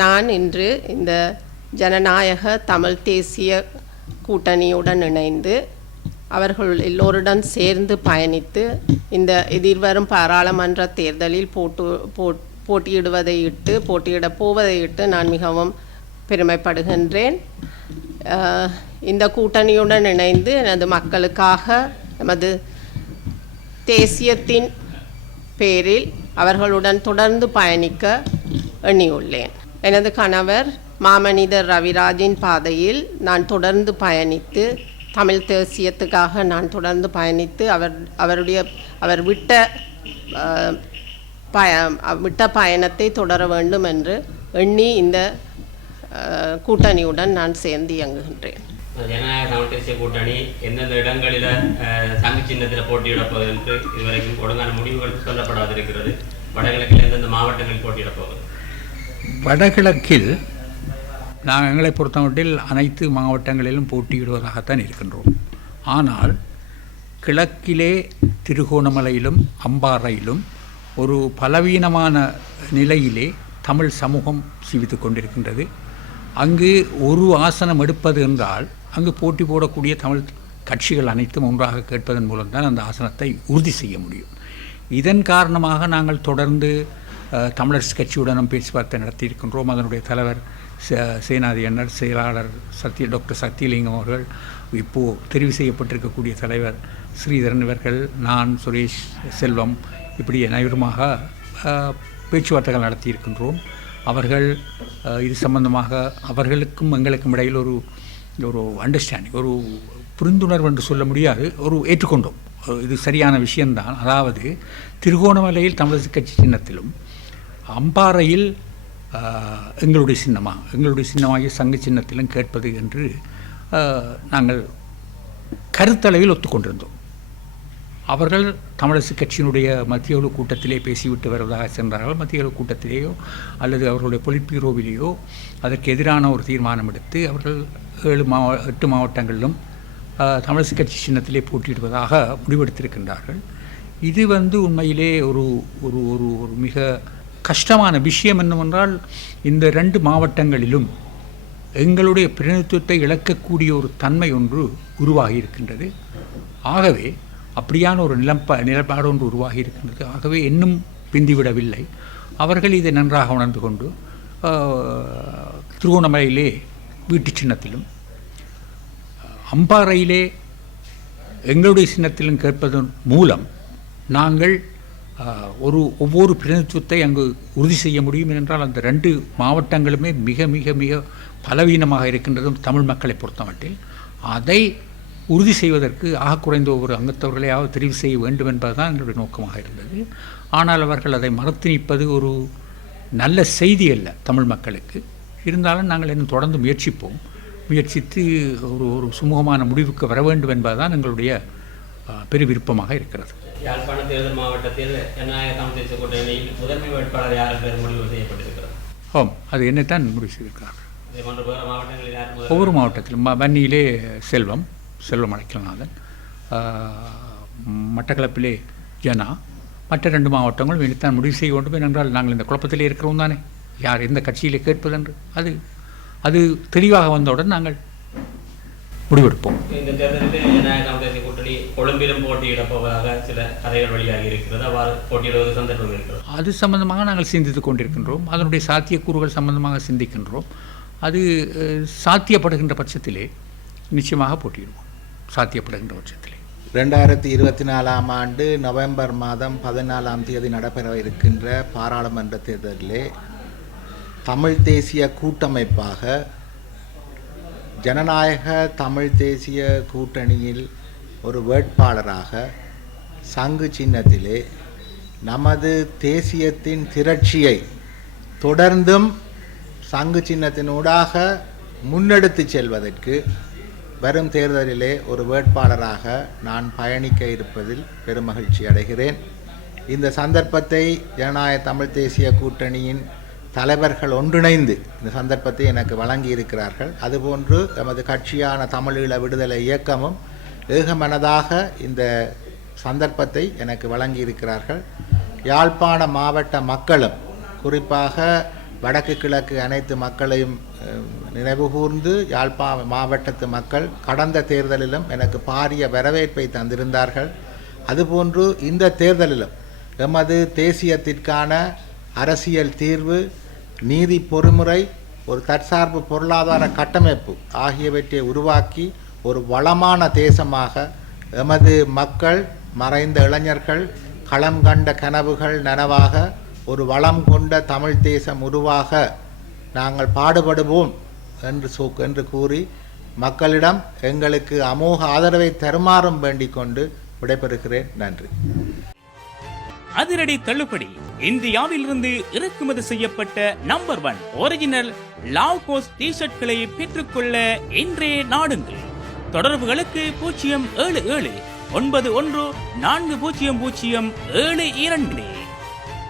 நான் இன்று இந்த ஜனநாயக தமிழ் தேசிய கூட்டணியுடன் இணைந்து அவர்கள் எல்லோருடன் சேர்ந்து பயணித்து இந்த எதிர்வரும் பாராளுமன்ற தேர்தலில் போட்டியிடப் போவதையிட்டு நான் மிகவும் பெருமைப்படுகின்றேன். இந்த கூட்டணியுடன் இணைந்து எனது மக்களுக்காக நமது தேசியத்தின் பேரில் அவர்களுடன் தொடர்ந்து பயணிக்க எண்ணியுள்ளேன். எனது கணவர் மாமனிதர் ரவிராஜின் பாதையில் நான் தொடர்ந்து பயணித்து தமிழ் தேசியத்துக்காக நான் தொடர்ந்து பயணித்து அவர் விட்ட பயணத்தை தொடர வேண்டும் என்று எண்ணி இந்த கூட்டணியுடன் நான் சேர்ந்து இயங்குகின்றேன். ஜனநாயக தமிழ் தேசிய கூட்டணி எந்தெந்த இடங்களில் சங்கு சின்னத்தில் போட்டியிடப் போகுது என்று இதுவரைக்கும் ஒழுங்கான முடிவுகள் சொல்லப்படாதிருக்கிறது. வடகிழக்கில் எந்தெந்த மாவட்டங்களில் போட்டியிடப் போகுது? வடகிழக்கில் நாங்கள் எங்களை பொறுத்தமட்டில் அனைத்து மாவட்டங்களிலும் போட்டியிடுவதாகத்தான் இருக்கின்றோம். ஆனால் கிழக்கிலே திருகோணமலையிலும் அம்பாறையிலும் ஒரு பலவீனமான நிலையிலே தமிழ் சமூகம் ஜீவித்து கொண்டிருக்கின்றது. அங்கு ஒரு ஆசனம் எடுப்பது என்றால் அங்கு போட்டி போடக்கூடிய தமிழ் கட்சிகள் அனைத்தும் ஒன்றாக கேட்பதன் மூலம்தான் அந்த ஆசனத்தை உறுதி செய்ய முடியும். இதன் காரணமாக நாங்கள் தொடர்ந்து தமிழரசு கட்சியுடனும் பேச்சுவார்த்தை நடத்தியிருக்கின்றோம். அதனுடைய தலைவர் சேனாதி அண்ணர், செயலாளர் டாக்டர் சத்தியலிங்கம் அவர்கள், இப்போது தெரிவு செய்யப்பட்டிருக்கக்கூடிய தலைவர் ஸ்ரீதரன் இவர்கள், நான், சுரேஷ், செல்வம், இப்படி அனைவருமாக பேச்சுவார்த்தைகள் நடத்தியிருக்கின்றோம். அவர்கள் இது சம்பந்தமாக அவர்களுக்கும் எங்களுக்கும் இடையில் ஒரு அண்டர்ஸ்டாண்டிங், ஒரு புரிந்துணர்வு என்று சொல்ல முடியாது, ஒரு ஏற்றுக்கொண்டோம். இது சரியான விஷயம்தான். அதாவது திருகோணமலையில் தமிழரசு கட்சி சின்னத்திலும் அம்பாறையில் எங்களுடைய சின்னமாகிய சங்கு சின்னத்திலும் கேட்பது என்று நாங்கள் கருத்தளவில் ஒத்துக்கொண்டிருந்தோம். அவர்கள் தமிழரசு கட்சியினுடைய மத்திய குழு கூட்டத்திலே பேசிவிட்டு வருவதாக சென்றார்கள். மத்திய குழு கூட்டத்திலேயோ அல்லது அவர்களுடைய பொலிட் பீரோவிலேயோ அதற்கு எதிரான ஒரு தீர்மானம் எடுத்து அவர்கள் 8 மாவட்டங்களிலும் தமிழரசு கட்சி சின்னத்திலே போட்டியிடுவதாக முடிவெடுத்திருக்கின்றார்கள். இது உண்மையிலே ஒரு ஒரு ஒரு ஒரு மிக கஷ்டமான விஷயம் என்னவென்றால், இந்த 2 மாவட்டங்களிலும் எங்களுடைய பிரதிநிதித்துவத்தை இழக்கக்கூடிய ஒரு தன்மை ஒன்று உருவாகி இருக்கின்றது. ஆகவே அப்படியான ஒரு நிலப்பாடு ஒன்று உருவாகி இருக்கின்றது. ஆகவே இன்னும் பிந்திவிடவில்லை. அவர்கள் இதை நன்றாக உணர்ந்து கொண்டு திருகோணமலையிலே வீட்டு சின்னத்திலும் அம்பாறையிலே எங்களுடைய சின்னத்திலும் கேட்பதன் மூலம் நாங்கள் ஒவ்வொரு பிரதிநிதித்துவத்தை அங்கு உறுதி செய்ய முடியும். என்றால் அந்த 2 மாவட்டங்களுமே மிக மிக மிக பலவீனமாக இருக்கின்றதும் தமிழ் மக்களை பொறுத்தமட்டில் அதை உறுதி செய்வதற்கு ஆக குறைந்த ஒவ்வொரு அங்கத்தவர்களையாவது தெரிவு செய்ய வேண்டும் என்பதுதான் எங்களுடைய நோக்கமாக இருந்தது. ஆனால் அவர்கள் அதை மறுத்து நிற்பது ஒரு நல்ல செய்தி அல்ல தமிழ் மக்களுக்கு. இருந்தாலும் நாங்கள் இன்னும் தொடர்ந்து முயற்சித்து ஒரு சுமூகமான முடிவுக்கு வர வேண்டும் என்பதுதான் எங்களுடைய பெரு விருப்பமாக இருக்கிறது. யாழ்ப்பாண தேர்தல் மாவட்டத்தில் ஜனநாயக தமிழ் தேசிய கூட்டணியில் முதன்மை வேட்பாளர் யார் என்று முடிவு செய்யப்பட்டிருக்கிறது? அது என்னத்தான் முடிவு செய்திருக்கிறார்கள். ஒவ்வொரு மாவட்டத்திலும் வன்னியிலே செல்வம் அழைக்கலநாதன், மட்டக்களப்பிலே ஜனா, மற்ற 2 மாவட்டங்களும் என்னத்தான் முடிவு செய்ய வேண்டும். என்றால் நாங்கள் இந்த குழப்பத்திலே இருக்கிறோம் தானே, யார் எந்த கட்சியிலே கேட்பதென்று அது தெளிவாக வந்தவுடன் நாங்கள் முடிவெடுப்போம். இந்த தேர்தலில் ஜனநாயக தமிழ் தேசிய கூட்டணி கொழும்பிலும் போட்டியிடப் போவதாக சில கதைகள் வெளியாகி இருக்கிறது. அவ்வாறு போட்டியிடுவது சந்தர்ப்பம் இருக்கிறது. அது சம்பந்தமாக நாங்கள் சிந்தித்துக் கொண்டிருக்கின்றோம். அதனுடைய சாத்தியக்கூறுகள் சம்பந்தமாக சிந்திக்கின்றோம். அது சாத்தியப்படுகின்ற பட்சத்திலே நிச்சயமாக போட்டியிடுவோம். சாத்தியப்படுகின்ற பட்சத்திலே 2024 ஆண்டு நவம்பர் மாதம் 14ஆம் தேதி நடைபெற இருக்கின்ற பாராளுமன்ற தேர்தலிலே தமிழ் தேசிய கூட்டமைப்பாக ஜனநாயக தமிழ் தேசிய கூட்டணியில் ஒரு வேட்பாளராக சங்கு சின்னத்திலே நமது தேசியத்தின் திரட்சியை தொடர்ந்தும் சங்கு சின்னத்தினூடாக முன்னெடுத்து செல்வதற்கு வரும் தேர்தலிலே ஒரு வேட்பாளராக நான் பயணிக்க இருப்பதில் பெருமகிழ்ச்சி அடைகிறேன். இந்த சந்தர்ப்பத்தை ஜனநாயக தமிழ் தேசிய கூட்டணியின் தலைவர்கள் ஒன்றிணைந்து இந்த சந்தர்ப்பத்தை எனக்கு வழங்கியிருக்கிறார்கள். அதுபோன்று எமது கட்சியான தமிழீழ விடுதலை இயக்கமும் ஏகமனதாக இந்த சந்தர்ப்பத்தை எனக்கு வழங்கியிருக்கிறார்கள். யாழ்ப்பாண மாவட்ட மக்களும் குறிப்பாக வடக்கு கிழக்கு அனைத்து மக்களையும் நினைவுகூர்ந்து மாவட்டத்து மக்கள் கடந்த தேர்தலிலும் எனக்கு பாரிய வரவேற்பை தந்திருந்தார்கள். அதுபோன்று இந்த தேர்தலிலும் எமது தேசியத்திற்கான அரசியல் தீர்வு, நீதி பொறுமுறை, ஒரு தற்சார்பு பொருளாதார கட்டமைப்பு ஆகியவற்றை உருவாக்கி ஒரு வளமான தேசமாக எமது மக்கள், மறைந்த இளைஞர்கள் களம் கண்ட கனவுகள் நனவாக ஒரு வளம் கொண்ட தமிழ் தேசம் உருவாக நாங்கள் பாடுபடுவோம் என்று கூறி மக்களிடம் எங்களுக்கு அமோக ஆதரவை தருமாறும் வேண்டிக் கொண்டு விடைபெறுகிறேன். நன்றி. அதிரடி தள்ளுபடி. இந்தியாவிலிருந்து இறக்குமதி செய்யப்பட்ட நம்பர் 1 ஒரிஜினல் லாவ்கோஸ் டி-ஷர்ட்களை பெற்றுக்கொள்ள இன்றே நாடுங்கள். தொடர்புகளுக்கு 077 91 400 72